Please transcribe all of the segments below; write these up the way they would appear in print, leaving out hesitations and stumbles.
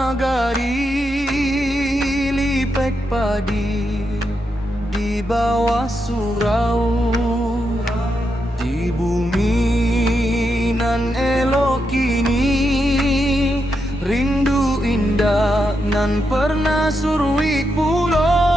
nagari lipek padi di bawah surau, di bumi nan elok kini rindu indah nan pernah surwi pulau.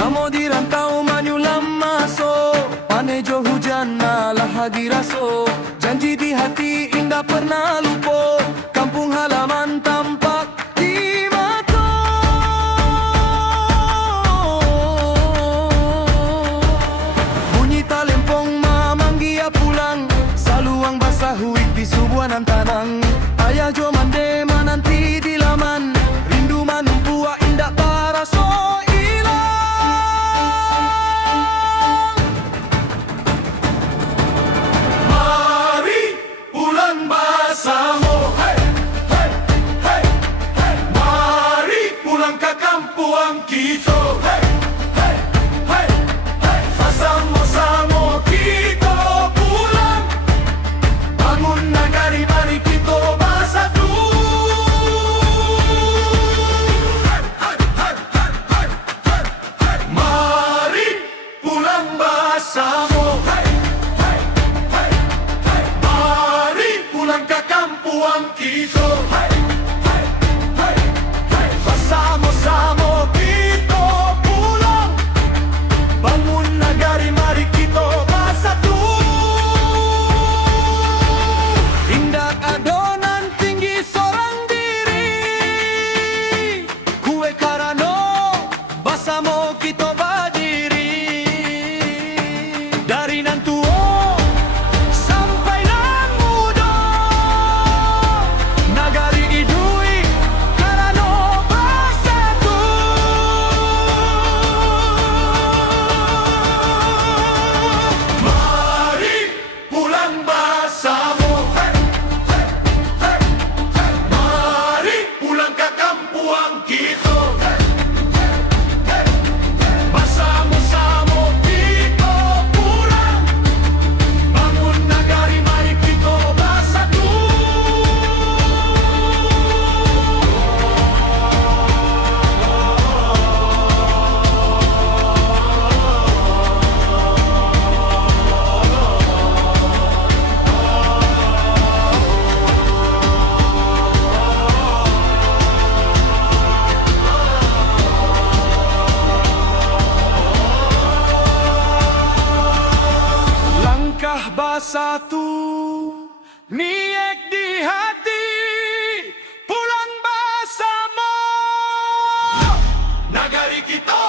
Lamo di rantau manyulam masuk, panejo hujan malah hadiraso, janji di hati indah pernah lupa, kampung halaman tampak di mata. Bunyi talempong mamanggia pulang, saluang basah huik di subuanan tanang, ayah jo mande mananti di laman, rindu manumpua indah paraso. Samo, hey, hey, hey, hey. Mari pulang ke kampung kita, hey, hey, hey, hey. Sama-sama kita pulang, bangun negari, mari kita bersatu. Hey, hey, hey, hey, hey, hey, hey. Mari pulang bersama, hey, hey, hey, hey. Mari pulang ke kampung kita, hey, hey, hey, hey. Bersama-sama kita pulang, bangun negari, mari kita bersatu. Indak adonan tinggi seorang diri, kue karano bersama kita berdiri. Dari nan tua sampai nan muda, nagari idui karano bersatu. Mari pulang bersama, hey, hey, hey, hey. Mari pulang ke kampung kita, hey, hey, hey, hey. Bersama-sama kita pulang, bangun negari, mari kita bersatu. Langkah bersatu, niat di hati, pulang bersama. Negari kita,